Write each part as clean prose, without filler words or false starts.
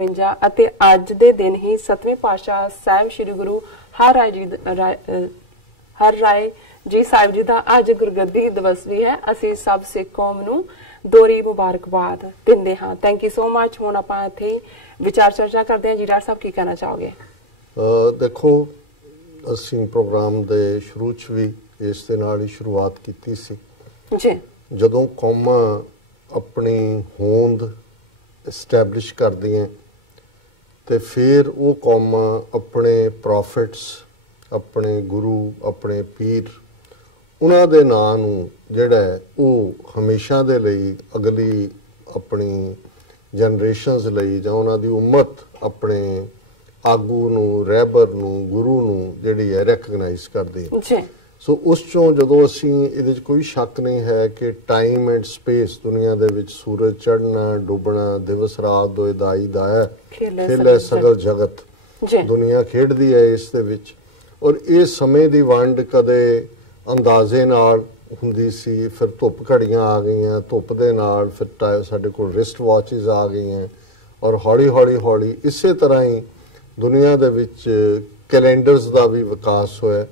ਅਤੇ ਅੱਜ ਦੇ ਦਿਨ ਹੀ 7ਵੇਂ ਪਾਤਸ਼ਾਹ ਸਾਹਿਬ ਸ੍ਰੀ ਗੁਰੂ ਹਰਿਰਾਏ ਜੀ ਸਾਹਿਬ ਜੀ ਦਾ ਅੱਜ ਗੁਰਗੱਦੀ ਦਿਵਸ ਵੀ ਹੈ। ਅਸੀਂ ਸਭ ਸਿੱਖ ਕੌਮ ਨੂੰ ਦੋਹਰੀ ਮੁਬਾਰਕਬਾਦ ਦਿੰਦੇ ਹਾਂ। Thank you so much. ਹੁਣ ਆਪਾਂ ਇੱਥੇ ਵਿਚਾਰ ਚਰਚਾ ਕਰਦੇ ਹਾਂ। ਜੀ ਡਾਕਟਰ ਸਾਹਿਬ ਕੀ ਕਹਿਣਾ ਚਾਹੋਗੇ? ਦੇਖੋ, ਅਸੀਂ ਪ੍ਰੋਗਰਾਮ ਦੇ ਸ਼ੁਰੂ 'ਚ ਵੀ ਇਸ ਦੇ ਨਾਲ ਹੀ ਸ਼ੁਰੂਆਤ ਕੀਤੀ ਸੀ ਜੀ। ਜਦੋਂ ਕੌਮਾਂ ਆਪਣੀ ਹੋਂਦ ਐਸਟੈਬਲਿਸ਼ ਕਰਦੀਆਂ ਤੇ ਫਿਰ ਉਹ ਕੌਮਾਂ ਆਪਣੇ ਪ੍ਰੋਫਿਟਸ, ਆਪਣੇ ਗੁਰੂ, ਆਪਣੇ ਪੀਰ, ਉਹਨਾਂ ਦੇ ਨਾਂ ਨੂੰ ਜਿਹੜਾ ਉਹ ਹਮੇਸ਼ਾ ਦੇ ਲਈ ਅਗਲੀ ਆਪਣੀ ਜਨਰੇਸ਼ਨਸ ਲਈ ਜਾਂ ਉਹਨਾਂ ਦੀ ਉਮਤ ਆਪਣੇ ਆਗੂ ਨੂੰ, ਰਹਿਬਰ ਨੂੰ, ਗੁਰੂ ਨੂੰ ਜਿਹੜੀ ਹੈ ਰੈਕਗਨਾਈਜ਼ ਕਰਦੀ ਹੈ। ਸੋ ਉਸ ਚੋਂ ਜਦੋਂ ਅਸੀਂ ਇਹਦੇ 'ਚ ਕੋਈ ਸ਼ੱਕ ਨਹੀਂ ਹੈ ਕਿ ਟਾਈਮ ਐਂਡ ਸਪੇਸ ਦੁਨੀਆ ਦੇ ਵਿੱਚ ਸੂਰਜ ਚੜ੍ਹਨਾ, ਡੁੱਬਣਾ, ਦਿਵਸ ਰਾਤ ਦੋਇ ਦਾਈ ਦਾ ਹੈ, ਖੇਲੇ ਸਗਲ ਜਗਤ, ਦੁਨੀਆ ਖੇਡਦੀ ਹੈ ਇਸ ਦੇ ਵਿੱਚ। ਔਰ ਇਹ ਸਮੇਂ ਦੀ ਵੰਡ ਕਦੇ ਅੰਦਾਜ਼ੇ ਨਾਲ ਹੁੰਦੀ ਸੀ, ਫਿਰ ਧੁੱਪ ਘੜੀਆਂ ਆ ਗਈਆਂ, ਧੁੱਪ ਦੇ ਨਾਲ ਫਿਰ ਸਾਡੇ ਕੋਲ ਰਿਸਟ ਵਾਚਿਸ ਆ ਗਈਆਂ, ਔਰ ਹੌਲੀ ਹੌਲੀ ਇਸੇ ਤਰ੍ਹਾਂ ਹੀ ਦੁਨੀਆ ਦੇ ਵਿੱਚ ਕੈਲੰਡਰਸ ਦਾ ਵੀ ਵਿਕਾਸ ਹੋਇਆ।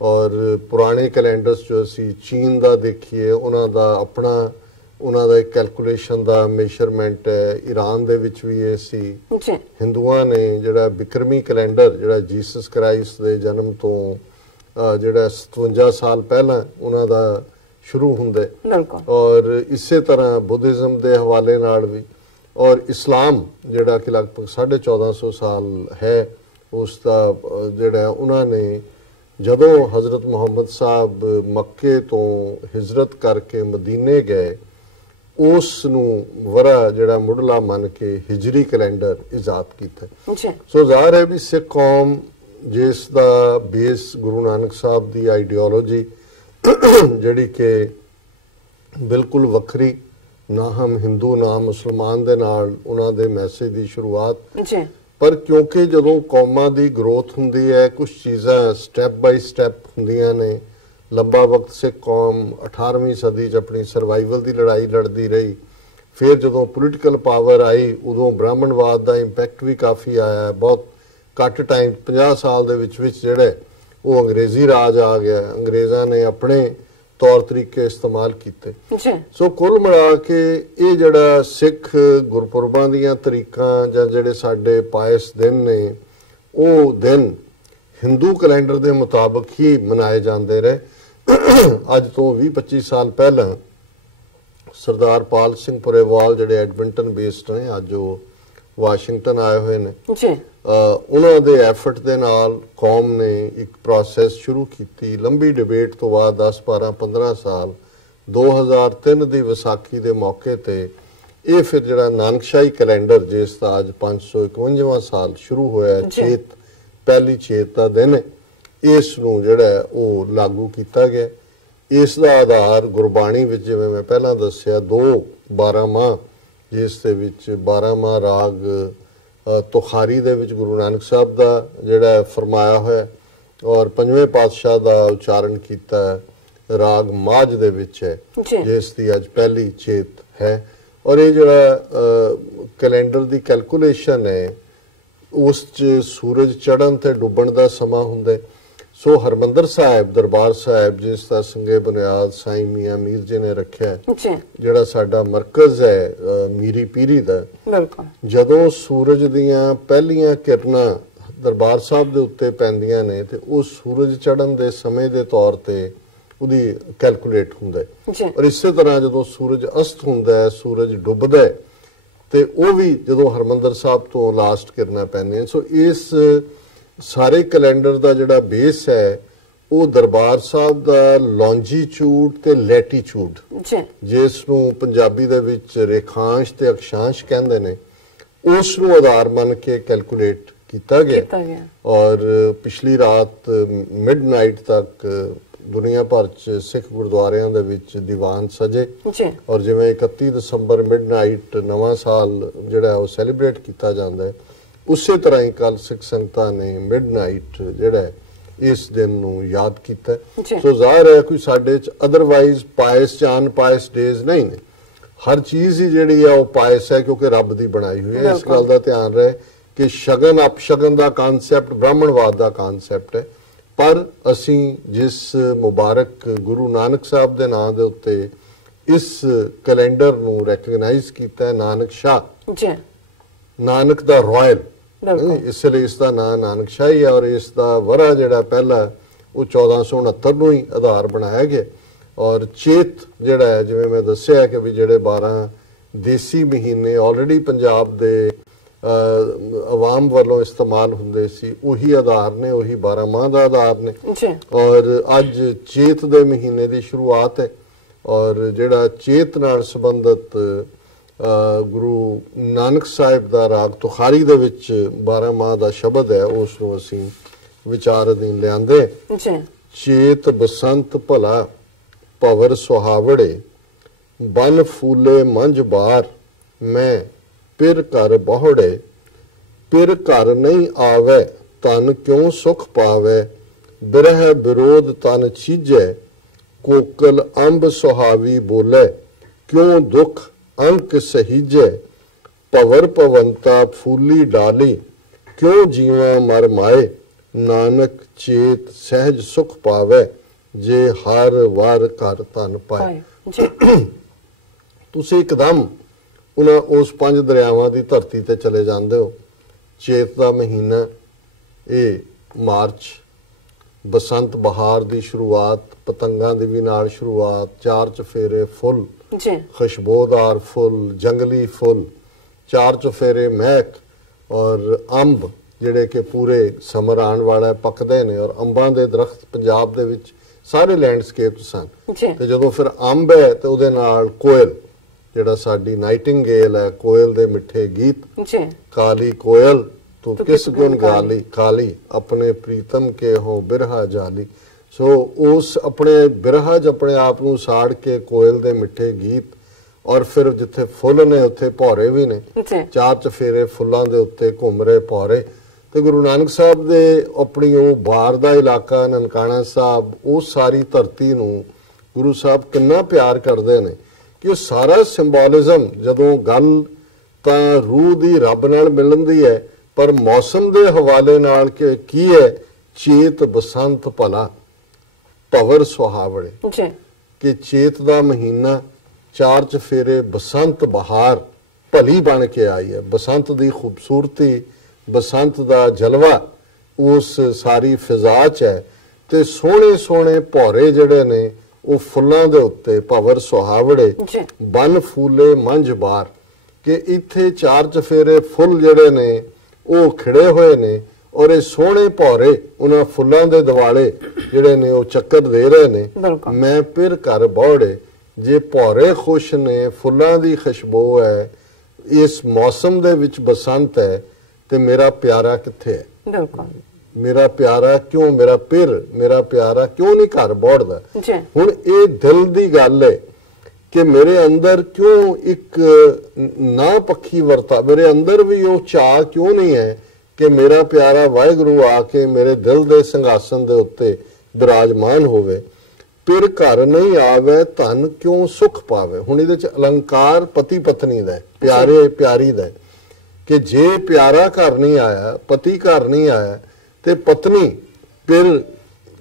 ਔਰ ਪੁਰਾਣੇ ਕੈਲੰਡਰਸ ਜੋ ਅਸੀਂ ਚੀਨ ਦਾ ਦੇਖੀਏ, ਉਹਨਾਂ ਦਾ ਆਪਣਾ ਉਹਨਾਂ ਦਾ ਇੱਕ ਕੈਲਕੂਲੇਸ਼ਨ ਦਾ ਮੇਜਰਮੈਂਟ ਹੈ। ਈਰਾਨ ਦੇ ਵਿੱਚ ਵੀ ਇਹ ਸੀ। ਹਿੰਦੂਆਂ ਨੇ ਜਿਹੜਾ ਬਿਕਰਮੀ ਕੈਲੰਡਰ ਜਿਹੜਾ ਜੀਸਸ ਕ੍ਰਾਈਸਟ ਦੇ ਜਨਮ ਤੋਂ ਜਿਹੜਾ 57 ਸਾਲ ਪਹਿਲਾਂ ਉਹਨਾਂ ਦਾ ਸ਼ੁਰੂ ਹੁੰਦਾ, ਔਰ ਇਸੇ ਤਰ੍ਹਾਂ ਬੁੱਧਿਜ਼ਮ ਦੇ ਹਵਾਲੇ ਨਾਲ ਵੀ, ਔਰ ਇਸਲਾਮ ਜਿਹੜਾ ਕਿ ਲਗਭਗ 1450 ਸਾਲ ਹੈ, ਉਸ ਦਾ ਜਿਹੜਾ ਉਹਨਾਂ ਨੇ ਜਦੋਂ ਹਜ਼ਰਤ ਮੁਹੰਮਦ ਸਾਹਿਬ ਮੱਕੇ ਤੋਂ ਹਿਜਰਤ ਕਰਕੇ ਮਦੀਨੇ ਗਏ, ਉਸ ਨੂੰ ਵਰਾ ਜਿਹੜਾ ਮੁੱਢਲਾ ਮੰਨ ਕੇ ਹਿਜਰੀ ਕੈਲੰਡਰ ਇਜਾਦ ਕੀਤਾ। ਸੋ ਜ਼ਾਹਿਰ ਹੈ ਵੀ ਸਿੱਖ ਕੌਮ ਜਿਸ ਦਾ ਬੇਸ ਗੁਰੂ ਨਾਨਕ ਸਾਹਿਬ ਦੀ ਆਈਡੀਓਲੋਜੀ ਜਿਹੜੀ ਕਿ ਬਿਲਕੁਲ ਵੱਖਰੀ, ਨਾ ਹਮ ਹਿੰਦੂ ਨਾ ਮੁਸਲਮਾਨ ਦੇ ਨਾਲ ਉਹਨਾਂ ਦੇ ਮੈਸੇਜ ਦੀ ਸ਼ੁਰੂਆਤ। ਪਰ ਕਿਉਂਕਿ ਜਦੋਂ ਕੌਮਾਂ ਦੀ ਗਰੋਥ ਹੁੰਦੀ ਹੈ, ਕੁਝ ਚੀਜ਼ਾਂ ਸਟੈਪ ਬਾਈ ਸਟੈਪ ਹੁੰਦੀਆਂ ਨੇ। ਲੰਬਾ ਵਕਤ ਸਿੱਖ ਕੌਮ 18ਵੀਂ ਸਦੀ 'ਚ ਆਪਣੀ ਸਰਵਾਈਵਲ ਦੀ ਲੜਾਈ ਲੜਦੀ ਰਹੀ। ਫਿਰ ਜਦੋਂ ਪੋਲੀਟੀਕਲ ਪਾਵਰ ਆਈ, ਉਦੋਂ ਬ੍ਰਾਹਮਣਵਾਦ ਦਾ ਇੰਪੈਕਟ ਵੀ ਕਾਫੀ ਆਇਆ। ਬਹੁਤ ਘੱਟ ਟਾਈਮ 50 ਸਾਲ ਦੇ ਵਿੱਚ ਜਿਹੜੇ ਉਹ ਅੰਗਰੇਜ਼ੀ ਰਾਜ ਆ ਗਿਆ, ਅੰਗਰੇਜ਼ਾਂ ਨੇ ਆਪਣੇ ਤੌਰ ਤਰੀਕੇ ਇਸਤੇਮਾਲ ਕੀਤੇ। ਸੋ ਕੁੱਲ ਮਿਲਾ ਕੇ ਇਹ ਜਿਹੜਾ ਸਿੱਖ ਗੁਰਪੁਰਬਾਂ ਦੀਆਂ ਤਰੀਕਾਂ ਜਾਂ ਜਿਹੜੇ ਸਾਡੇ ਪਾਇਸ ਦਿਨ ਨੇ, ਉਹ ਦਿਨ ਹਿੰਦੂ ਕੈਲੰਡਰ ਦੇ ਮੁਤਾਬਕ ਹੀ ਮਨਾਏ ਜਾਂਦੇ ਰਹੇ। ਅੱਜ ਤੋਂ 20-25 ਸਾਲ ਪਹਿਲਾਂ ਸਰਦਾਰ ਪਾਲ ਸਿੰਘ ਪੁਰੇਵਾਲ ਜਿਹੜੇ ਐਡਮਿੰਟਨ ਬੇਸਡ ਨੇ, ਅੱਜ ਉਹ ਵਾਸ਼ਿੰਗਟਨ ਆਏ ਹੋਏ ਨੇ, ਉਹਨਾਂ ਦੇ ਐਫਰਟ ਦੇ ਨਾਲ ਕੌਮ ਨੇ ਇੱਕ ਪ੍ਰੋਸੈਸ ਸ਼ੁਰੂ ਕੀਤੀ। ਲੰਬੀ ਡਿਬੇਟ ਤੋਂ ਬਾਅਦ 10-12-15 ਸਾਲ 2003 ਦੀ ਵਿਸਾਖੀ ਦੇ ਮੌਕੇ ਤੇ ਇਹ ਫਿਰ ਜਿਹੜਾ ਨਾਨਕਸ਼ਾਹੀ ਕੈਲੰਡਰ ਜਿਸ ਦਾ ਅੱਜ 551ਵਾਂ ਸਾਲ ਸ਼ੁਰੂ ਹੋਇਆ, ਪਹਿਲੀ ਚੇਤ ਦਾ ਦਿਨ, ਇਸ ਨੂੰ ਜਿਹੜਾ ਉਹ ਲਾਗੂ ਕੀਤਾ ਗਿਆ। ਇਸ ਦਾ ਆਧਾਰ ਗੁਰਬਾਣੀ ਵਿੱਚ, ਜਿਵੇਂ ਮੈਂ ਪਹਿਲਾਂ ਦੱਸਿਆ, 12 ਮਾਹ, ਜਿਸ ਦੇ ਵਿੱਚ 12 ਮਾਹ ਰਾਗ ਤੁਖਾਰੀ ਦੇ ਵਿੱਚ ਗੁਰੂ ਨਾਨਕ ਸਾਹਿਬ ਦਾ ਜਿਹੜਾ ਫਰਮਾਇਆ ਹੋਇਆ, ਔਰ 5ਵੇਂ ਪਾਤਸ਼ਾਹ ਦਾ ਉਚਾਰਨ ਕੀਤਾ ਰਾਗ ਮਾਝ ਦੇ ਵਿੱਚ ਹੈ, ਜਿਸ ਦੀ ਅੱਜ ਪਹਿਲੀ ਚੇਤ ਹੈ। ਔਰ ਇਹ ਜਿਹੜਾ ਕੈਲੰਡਰ ਦੀ ਕੈਲਕੂਲੇਸ਼ਨ ਹੈ, ਉਸ 'ਚ ਸੂਰਜ ਚੜ੍ਹਨ ਤੇ ਡੁੱਬਣ ਦਾ ਸਮਾਂ ਹੁੰਦਾ। ਸੋ ਹਰਮੰਦਰ ਸਾਹਿਬ ਦਰਬਾਰ ਸਾਹਿਬ, ਜਿਸ ਦਾ ਸੰਗੇ ਬੁਨਿਆਦ ਸਾਈਂ ਮੀਆਂ ਮੀਰ ਜੀ ਨੇ ਰੱਖਿਆ, ਜਿਹੜਾ ਸਾਡਾ ਮਰਕਜ਼ ਹੈ ਮੀਰੀ ਪੀਰੀ ਦਾ, ਜਦੋਂ ਸੂਰਜ ਦੀਆਂ ਪਹਿਲੀਆਂ ਕਿਰਨਾਂ ਦਰਬਾਰ ਸਾਹਿਬ ਦੇ ਉੱਤੇ ਪੈਂਦੀਆਂ ਨੇ ਤੇ ਉਹ ਸੂਰਜ ਚੜ੍ਹਨ ਦੇ ਸਮੇਂ ਦੇ ਤੌਰ ਤੇ ਉਹਦੀ ਕੈਲਕੂਲੇਟ ਹੁੰਦਾ। ਔਰ ਇਸੇ ਤਰ੍ਹਾਂ ਜਦੋਂ ਸੂਰਜ ਅਸਤ ਹੁੰਦਾ ਹੈ, ਸੂਰਜ ਡੁੱਬਦਾ ਹੈ, ਤੇ ਉਹ ਵੀ ਜਦੋਂ ਹਰਮੰਦਰ ਸਾਹਿਬ ਤੋਂ ਲਾਸਟ ਕਿਰਨਾਂ ਪੈਂਦੀਆਂ। ਸੋ ਇਸ ਸਾਰੇ ਕੈਲੰਡਰ ਦਾ ਜਿਹੜਾ ਬੇਸ ਹੈ, ਉਹ ਦਰਬਾਰ ਸਾਹਿਬ ਦਾ ਲੌਂਜੀਚੂਡ ਤੇ ਲੈਟੀਚੂਡ, ਜਿਸ ਨੂੰ ਪੰਜਾਬੀ ਦੇ ਵਿੱਚ ਰੇਖਾਂਸ਼ ਤੇ ਅਕਸ਼ਾਂਸ਼ ਕਹਿੰਦੇ ਨੇ, ਉਸ ਨੂੰ ਆਧਾਰ ਮੰਨ ਕੇ ਕੈਲਕੂਲੇਟ ਕੀਤਾ ਗਿਆ। ਔਰ ਪਿਛਲੀ ਰਾਤ ਮਿਡਨਾਈਟ ਤੱਕ ਦੁਨੀਆ ਭਰ 'ਚ ਸਿੱਖ ਗੁਰਦੁਆਰਿਆਂ ਦੇ ਵਿੱਚ ਦੀਵਾਨ ਸਜੇ, ਔਰ ਜਿਵੇਂ 31 ਦਸੰਬਰ ਮਿਡਨਾਈਟ ਨਵਾਂ ਸਾਲ ਜਿਹੜਾ ਉਹ ਸੈਲੀਬ੍ਰੇਟ ਕੀਤਾ ਜਾਂਦਾ ਹੈ, ਉਸੇ ਤਰ੍ਹਾਂ ਹੀ ਕੱਲ ਸਿੱਖ ਸੰਗਤਾਂ ਨੇ ਮਿਡਨਾਈਟ ਜਿਹੜਾ ਇਸ ਦਿਨ ਨੂੰ ਯਾਦ ਕੀਤਾ। ਸੋ ਜ਼ਾਹਿਰ ਹੈ ਕੋਈ ਸਾਡੇ 'ਚ ਅਦਰਵਾਈਜ਼ ਪਾਇਸ ਜਾਂ ਅਨਪਾਇਸ ਡੇਜ਼ ਨਹੀਂ ਨੇ। ਹਰ ਚੀਜ਼ ਹੀ ਜਿਹੜੀ ਆ ਉਹ ਪਾਇਸ ਹੈ ਕਿਉਂਕਿ ਰੱਬ ਦੀ ਬਣਾਈ ਹੋਈ ਹੈ। ਇਸ ਗੱਲ ਦਾ ਧਿਆਨ ਰਹੇ ਕਿ ਸ਼ਗਨ ਅਪਸ਼ਗਨ ਦਾ ਕਨਸੈਪਟ ਬ੍ਰਾਹਮਣਵਾਦ ਦਾ ਕਨਸੈਪਟ ਹੈ, ਪਰ ਅਸੀਂ ਜਿਸ ਮੁਬਾਰਕ ਗੁਰੂ ਨਾਨਕ ਸਾਹਿਬ ਦੇ ਨਾਂ ਦੇ ਉੱਤੇ ਇਸ ਕੈਲੰਡਰ ਨੂੰ ਰੈਕਗਨਾਈਜ਼ ਕੀਤਾ ਹੈ, ਨਾਨਕ ਸ਼ਾਹ ਜੀ, ਨਾਨਕ ਦਾ ਰਾਇਲ, ਇਸ ਲਈ ਇਸ ਦਾ ਨਾਂ ਨਾਨਕ ਸ਼ਾਹੀ ਹੈ। ਔਰ ਇਸ ਦਾ ਵਰਾ ਜਿਹੜਾ ਪਹਿਲਾ ਉਹ 1469 ਨੂੰ ਹੀ ਆਧਾਰ ਬਣਾਇਆ ਗਿਆ। ਔਰ ਚੇਤ ਜਿਹੜਾ ਹੈ, ਜਿਵੇਂ ਮੈਂ ਦੱਸਿਆ ਕਿ ਵੀ ਜਿਹੜੇ 12 ਦੇਸੀ ਮਹੀਨੇ ਆਲਰੇਡੀ ਪੰਜਾਬ ਦੇ ਆਵਾਮ ਵੱਲੋਂ ਇਸਤੇਮਾਲ ਹੁੰਦੇ ਸੀ, ਉਹੀ ਆਧਾਰ ਨੇ, ਉਹੀ 12 ਮਾਹ ਦਾ ਆਧਾਰ ਨੇ। ਔਰ ਅੱਜ ਚੇਤ ਦੇ ਮਹੀਨੇ ਦੀ ਸ਼ੁਰੂਆਤ ਹੈ। ਔਰ ਜਿਹੜਾ ਚੇਤ ਨਾਲ ਸੰਬੰਧਿਤ ਗੁਰੂ ਨਾਨਕ ਸਾਹਿਬ ਦਾ ਰਾਗ ਤੁਖਾਰੀ ਦੇ ਵਿੱਚ 12 ਮਾਹ ਦਾ ਸ਼ਬਦ ਹੈ, ਉਸ ਨੂੰ ਅਸੀਂ ਵਿਚਾਰ ਅਧੀਨ ਲਿਆਂਦੇ। ਚੇਤ ਬਸੰਤ ਭਲਾ ਭਵਰ ਸੁਹਾਵੜੇ, ਬਨ ਫੂਲੇ ਮੰਝ ਬਾਰ, ਮੈਂ ਪਿਰ ਘਰ ਬਹੁੜੇ, ਪਿਰ ਘਰ ਨਹੀਂ ਆਵੇ ਤਨ ਕਿਉਂ ਸੁਖ ਪਾਵੇ, ਬਿਰਹ ਵਿਰੋਧ ਤਨ ਚੀਜੈ, ਕੋਕਲ ਅੰਬ ਸੁਹਾਵੀ ਬੋਲੇ, ਕਿਉਂ ਦੁਖ ਅੰਕ ਸਹੀਜੈ, ਭਵਰ ਭਵੰਤਾ ਫੂਲੀ ਡਾਲੀ, ਕਿਉਂ ਜੀਵਾਂ ਮਰ ਮਾਏ, ਨਾਨਕ ਚੇਤ ਸਹਿਜ ਸੁਖ ਪਾਵੇ, ਜੇ ਹਰ ਵਾਰ ਘਰ ਧਨ ਪਾਏ। ਤੁਸੀਂ ਇੱਕਦਮ ਉਸ 5 ਦਰਿਆਵਾਂ ਦੀ ਧਰਤੀ ਤੇ ਚਲੇ ਜਾਂਦੇ ਹੋ। ਚੇਤ ਦਾ ਮਹੀਨਾ, ਇਹ ਮਾਰਚ, ਬਸੰਤ ਬਹਾਰ ਦੀ ਸ਼ੁਰੂਆਤ, ਪਤੰਗਾਂ ਦੀ ਵੀ ਨਾਲ ਸ਼ੁਰੂਆਤ, 4 ਚੁਫੇਰੇ ਫੁੱਲ, ਖੁਸ਼ਬੂਦਾਰ ਫੁੱਲ, ਜੰਗਲੀ ਫੁੱਲ, 4 ਚੁਫੇਰੇ ਮਹਿਕ, ਔਰ ਅੰਬ ਜਿਹੜੇ ਕਿ ਪੂਰੇ ਸਮਰ ਆਉਣ ਵਾਲਾ ਪੱਕਦੇ ਨੇ। ਔਰ ਅੰਬਾਂ ਦੇ ਦਰਖਤ ਪੰਜਾਬ ਦੇ ਵਿੱਚ ਸਾਰੇ ਲੈਂਡਸਕੇਪ ਸਨ। ਤੇ ਜਦੋਂ ਫਿਰ ਅੰਬ ਹੈ ਤੇ ਉਹਦੇ ਨਾਲ ਕੋਇਲ, ਜਿਹੜਾ ਸਾਡੀ ਨਾਈਟਿੰਗੇਲ ਹੈ, ਕੋਇਲ ਦੇ ਮਿੱਠੇ ਗੀਤ, ਕਾਲੀ ਕੋਇਲ ਤੂੰ ਕਿਸ ਗੁਣ ਗਾਲੀ, ਕਾਲੀ ਆਪਣੇ ਪ੍ਰੀਤਮ ਕੇ ਹੋ ਬਿਰਹਾ ਜਾਲੀ। ਸੋ ਉਸ ਆਪਣੇ ਬਿਰਹਾ 'ਚ ਆਪਣੇ ਆਪ ਨੂੰ ਸਾੜ ਕੇ ਕੋਇਲ ਦੇ ਮਿੱਠੇ ਗੀਤ, ਔਰ ਫਿਰ ਜਿੱਥੇ ਫੁੱਲ ਨੇ ਉੱਥੇ ਭੌਰੇ ਵੀ ਨੇ, 4 ਚੁਫੇਰੇ ਫੁੱਲਾਂ ਦੇ ਉੱਤੇ ਘੁੰਮ ਰਹੇ ਭੌਰੇ। ਤੇ ਗੁਰੂ ਨਾਨਕ ਸਾਹਿਬ ਦੇ ਆਪਣੀ ਉਹ ਬਾਰ ਦਾ ਇਲਾਕਾ ਨਨਕਾਣਾ ਸਾਹਿਬ, ਉਹ ਸਾਰੀ ਧਰਤੀ ਨੂੰ ਗੁਰੂ ਸਾਹਿਬ ਕਿੰਨਾ ਪਿਆਰ ਕਰਦੇ ਨੇ ਕਿ ਉਹ ਸਾਰਾ ਸਿੰਬੋਲਿਜ਼ਮ, ਜਦੋਂ ਗੱਲ ਤਾਂ ਰੂਹ ਦੀ ਰੱਬ ਨਾਲ ਮਿਲਣ ਦੀ ਹੈ, ਪਰ ਮੌਸਮ ਦੇ ਹਵਾਲੇ ਨਾਲ ਕਿ ਕੀ ਹੈ, ਚੇਤ ਬਸੰਤ ਭਲਾ ਭਵਰ ਸੁਹਾਵੜੇ, ਕਿ ਚੇਤ ਦਾ ਮਹੀਨਾ, 4 ਚੁਫੇਰੇ ਬਸੰਤ ਬਹਾਰ ਭਲੀ ਬਣ ਕੇ ਆਈ ਹੈ। ਬਸੰਤ ਦੀ ਖੂਬਸੂਰਤੀ, ਬਸੰਤ ਦਾ ਜਲਵਾ ਉਸ ਸਾਰੀ ਫਿਜ਼ਾ 'ਚ ਹੈ। ਤੇ ਸੋਹਣੇ ਸੋਹਣੇ ਭੌਰੇ ਜਿਹੜੇ ਨੇ ਉਹ ਫੁੱਲਾਂ ਦੇ ਉੱਤੇ, ਭਵਰ ਸੁਹਾਵੜੇ ਬਨ ਫੂਲੇ ਮੰਝ ਬਾਰ, ਕਿ ਇੱਥੇ 4 ਚੁਫੇਰੇ ਫੁੱਲ ਜਿਹੜੇ ਨੇ ਉਹ ਖਿੜੇ ਹੋਏ ਨੇ, ਔਰ ਇਹ ਸੋਹਣੇ ਭੌਰੇ ਉਹਨਾਂ ਫੁੱਲਾਂ ਦੇ ਦਿਵਾਲੇ ਜਿਹੜੇ ਨੇ ਉਹ ਚੱਕਰ ਦੇ ਰਹੇ ਨੇ। ਮੈਂ ਫਿਰ ਘਰ ਬਹੁੜੇ, ਜੇ ਭੌਰੇ ਖੁਸ਼ ਨੇ, ਫੁੱਲਾਂ ਦੀ ਖੁਸ਼ਬੂ ਹੈ, ਇਸ ਮੌਸਮ ਦੇ ਵਿੱਚ ਬਸੰਤ ਹੈ, ਤੇ ਮੇਰਾ ਪਿਆਰਾ ਕਿੱਥੇ ਹੈ? ਮੇਰਾ ਪਿਆਰਾ ਕਿਉਂ, ਮੇਰਾ ਪਿਆਰਾ ਕਿਉਂ ਨਹੀਂ ਘਰ ਬੋੜਦਾ? ਹੁਣ ਇਹ ਦਿਲ ਦੀ ਗੱਲ ਹੈ ਕਿ ਮੇਰੇ ਅੰਦਰ ਕਿਉਂ ਇੱਕ ਨਾ ਪੱਖੀ ਵਰਤਾ, ਮੇਰੇ ਅੰਦਰ ਵੀ ਉਹ ਚਾਹ ਕਿਉਂ ਨਹੀਂ ਹੈ ਕਿ ਮੇਰਾ ਪਿਆਰਾ ਵਾਹਿਗੁਰੂ ਆ ਕੇ ਮੇਰੇ ਦਿਲ ਦੇ ਸਿੰਘਾਸਨ ਦੇ ਉੱਤੇ ਬਿਰਾਜਮਾਨ ਹੋਵੇ। ਪਿਰ ਘਰ ਨਹੀਂ ਆਵੇ ਧਨ ਕਿਉਂ ਸੁਖ ਪਾਵੇ। ਹੁਣ ਇਹਦੇ ਚ ਅਲੰਕਾਰ ਪਤੀ ਪਤਨੀ ਦਾ, ਪਿਆਰੇ ਪਿਆਰੀ ਦਾ, ਕਿ ਜੇ ਪਿਆਰਾ ਘਰ ਨਹੀਂ ਆਇਆ, ਪਤੀ ਘਰ ਨਹੀਂ ਆਇਆ, ਤੇ ਪਤਨੀ ਫਿਰ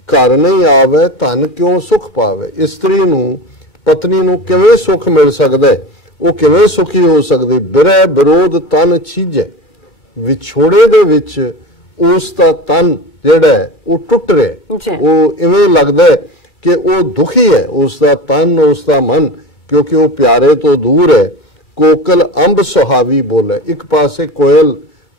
ਘਰ ਨਹੀਂ ਆਵੇ ਧਨ ਕਿਉਂ ਸੁਖ ਪਾਵੇ। ਇਸਤਰੀ ਨੂੰ, ਪਤਨੀ ਨੂੰ ਕਿਵੇਂ ਸੁਖ ਮਿਲ ਸਕਦਾ ਹੈ, ਉਹ ਕਿਵੇਂ ਸੁਖੀ ਹੋ ਸਕਦੀ? ਬਿਰਹਿ ਵਿਰੋਧ ਤਨ ਛੀਜੈ, ਵਿਛੋੜੇ ਦੇ ਵਿੱਚ ਉਸ ਦਾ ਤਨ ਜਿਹੜਾ ਉਹ ਟੁੱਟ ਰਿਹਾ, ਉਹ ਇਵੇਂ ਲੱਗਦਾ ਕਿ ਉਹ ਦੁਖੀ ਹੈ, ਉਸ ਦਾ ਤਨ, ਉਸ ਦਾ ਮਨ, ਕਿਉਂਕਿ ਉਹ ਪਿਆਰੇ ਤੋਂ ਦੂਰ ਹੈ। ਕੋਕਲ ਅੰਬ ਸੁਹਾਵੀ ਬੋਲੇ, ਇੱਕ ਪਾਸੇ ਕੋਇਲ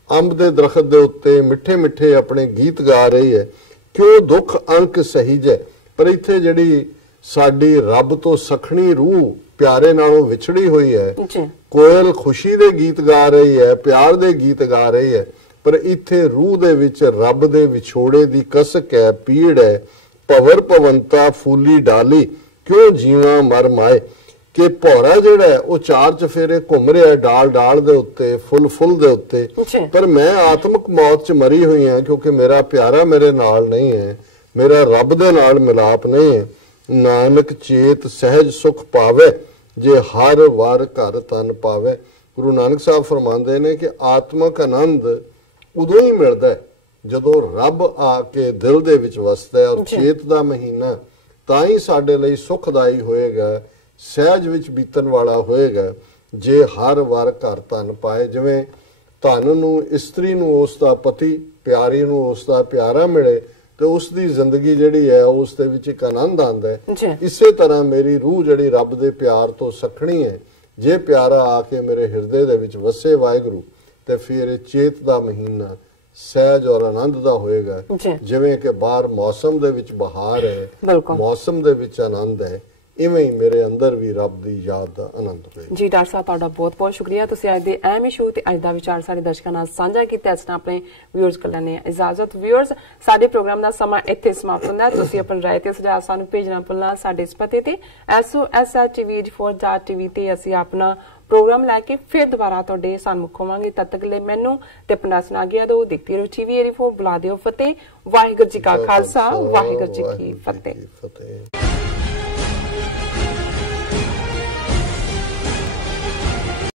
ਅੰਬ ਦੇ ਦਰਖਤ ਦੇ ਉੱਤੇ ਮਿੱਠੇ ਮਿੱਠੇ ਆਪਣੇ ਗੀਤ ਗਾ ਰਹੀ ਹੈ, ਕਿਉਂ ਦੁੱਖ ਅੰਕ ਸਹੀਜੈ। ਪਰ ਇੱਥੇ ਜਿਹੜੀ ਸਾਡੀ ਰੱਬ ਤੋਂ ਸਖਣੀ ਰੂਹ ਪਿਆਰੇ ਨਾਲੋਂ ਵਿਛੜੀ ਹੋਈ ਹੈ, ਕੋਇਲ ਖੁਸ਼ੀ ਦੇ ਗੀਤ ਗਾ ਰਹੀ ਹੈ, ਪਿਆਰ ਦੇ ਗੀਤ ਗਾ ਰਹੀ ਹੈ, ਪਰ ਇੱਥੇ ਰੂਹ ਦੇ ਵਿੱਚ ਰੱਬ ਦੇ ਵਿਛੋੜੇ ਦੀ ਕਸਕ ਹੈ, ਪੀੜ ਹੈ। ਭਵਰ ਭਵੰਤਾ ਫੂਲੀ ਡਾਲੀ, ਕਿਉਂ ਜੀਵਾਂ ਮਰ ਮਾਏ, ਕਿ ਭੌਰਾ ਜਿਹੜਾ ਹੈ ਉਹ 4 ਚੁਫੇਰੇ ਘੁੰਮ ਰਿਹਾ ਡਾਲ ਡਾਲ ਦੇ ਉੱਤੇ, ਫੁੱਲ ਫੁੱਲ ਦੇ ਉੱਤੇ, ਪਰ ਮੈਂ ਆਤਮਿਕ ਮੌਤ 'ਚ ਮਰੀ ਹੋਈ ਹਾਂ ਕਿਉਂਕਿ ਮੇਰਾ ਪਿਆਰਾ ਮੇਰੇ ਨਾਲ ਨਹੀਂ ਹੈ, ਮੇਰਾ ਰੱਬ ਦੇ ਨਾਲ ਮਿਲਾਪ ਨਹੀਂ ਹੈ। ਨਾਨਕ ਚੇਤ ਸਹਿਜ ਸੁਖ ਪਾਵੇ, ਜੇ ਹਰ ਵਾਰ ਘਰ ਤਨ ਪਾਵੇ। ਗੁਰੂ ਨਾਨਕ ਸਾਹਿਬ ਫਰਮਾਉਂਦੇ ਨੇ ਕਿ ਆਤਮਕ ਆਨੰਦ ਉਦੋਂ ਹੀ ਮਿਲਦਾ ਹੈ ਜਦੋਂ ਰੱਬ ਆ ਕੇ ਦਿਲ ਦੇ ਵਿੱਚ ਵਸਦਾ ਹੈ। ਔਰ ਚੇਤ ਦਾ ਮਹੀਨਾ ਤਾਂ ਹੀ ਸਾਡੇ ਲਈ ਸੁਖਦਾਈ ਹੋਏਗਾ, ਸਹਿਜ ਵਿੱਚ ਬੀਤਣ ਵਾਲਾ ਹੋਏਗਾ, ਜੇ ਹਰ ਵਾਰ ਘਰ ਤਨ ਪਾਏ। ਜਿਵੇਂ ਧਨ ਨੂੰ, ਇਸਤਰੀ ਨੂੰ ਉਸ ਦਾ ਪਤੀ, ਪਿਆਰੀ ਨੂੰ ਉਸ ਦਾ ਪਿਆਰਾ ਮਿਲੇ ਤੇ ਉਸ ਦੀ ਜ਼ਿੰਦਗੀ ਜਿਹੜੀ ਹੈ ਉਸ ਦੇ ਵਿੱਚ ਇੱਕ ਆਨੰਦ ਆਉਂਦਾ ਹੈ। ਇਸੇ ਤਰ੍ਹਾਂ ਮੇਰੀ ਰੂਹ ਜਿਹੜੀ ਰੱਬ ਦੇ ਪਿਆਰ ਤੋਂ ਸਖਣੀ ਹੈ, ਜੇ ਪਿਆਰਾ ਆ ਕੇ ਮੇਰੇ ਹਿਰਦੇ ਦੇ ਵਿੱਚ ਵਸੇ ਵਾਹਿਗੁਰੂ, ਤੇ ਫਿਰ ਇਹ ਚੇਤ ਦਾ ਮਹੀਨਾ ਸਹਿਜ ਔਰ ਆਨੰਦ ਦਾ ਹੋਏਗਾ। ਜਿਵੇਂ ਕਿ ਬਾਹਰ ਮੌਸਮ ਦੇ ਵਿੱਚ ਬਹਾਰ ਹੈ, ਮੌਸਮ ਦੇ ਵਿੱਚ ਆਨੰਦ ਹੈ, ਇਵੇਂ ਹੀ ਮੇਰੇ ਅੰਦਰ ਵੀ ਰੱਬ ਦੀ ਯਾਦ ਦਾ ਆਨੰਦ ਹੋਏਗਾ। ਜੀ ਡਾਕਟਰ ਸਾਹਿਬ, ਤੁਹਾਡਾ ਬਹੁਤ ਬਹੁਤ ਸ਼ੁਕਰੀਆ। ਤੁਸੀਂ ਅੱਜ ਦੇ ਅਹਿਮ ਇਸ਼ੂ ਤੇ ਅੱਜ ਦਾ ਵਿਚਾਰ ਸਾਡੇ ਦਰਸ਼ਕਾਂ ਨਾਲ ਸਾਂਝਾ ਕੀਤਾ। ਇਸ ਨਾਲ ਆਪਣੇ ਵਿਊਅਰਸ ਕੋਲ ਲੈਣੇ ਇਜਾਜ਼ਤ। ਵਿਊਅਰਸ, ਸਾਡੇ ਪ੍ਰੋਗਰਾਮ ਦਾ ਸਮਾਂ ਇੱਥੇ ਸਮਾਪਤ ਹੁੰਦਾ ਹੈ। ਤੁਸੀਂ ਆਪਣੀ ਰਾਏ ਤੇ ਸੁਝਾਅ ਸਾਨੂੰ ਭੇਜਣਾ ਭੁੱਲਣਾ ਸਾਡੇ ਇਸ ਪਤੇ ਤੇ SOSRTV ਤੇ ਅਸੀਂ ਆਪਣਾ ਪ੍ਰੋਗਰਾਮ ਲੈ ਕੇ ਫਿਰ ਦੁਬਾਰਾ ਤੁਹਾਡੇ ਸਾਹਮਣੇ ਹੋਵਾਂਗੇ। ਤਦ ਤੱਕ ਲਈ ਮੈਨੂੰ ਤੇ ਆਪਣਾ ਸੁਣਾ ਗਿਆ ਦੋ ਦੇਖਦੇ ਰਹੋ TV 84। ਬੁਲਾ ਦਿਓ ਫਤਿਹ। ਵਾਹਿਗੁਰੂ ਜੀ ਕਾ ਖਾਲਸਾ, ਵਾਹਿਗੁਰੂ ਜੀ ਕੀ ਫਤਿਹ।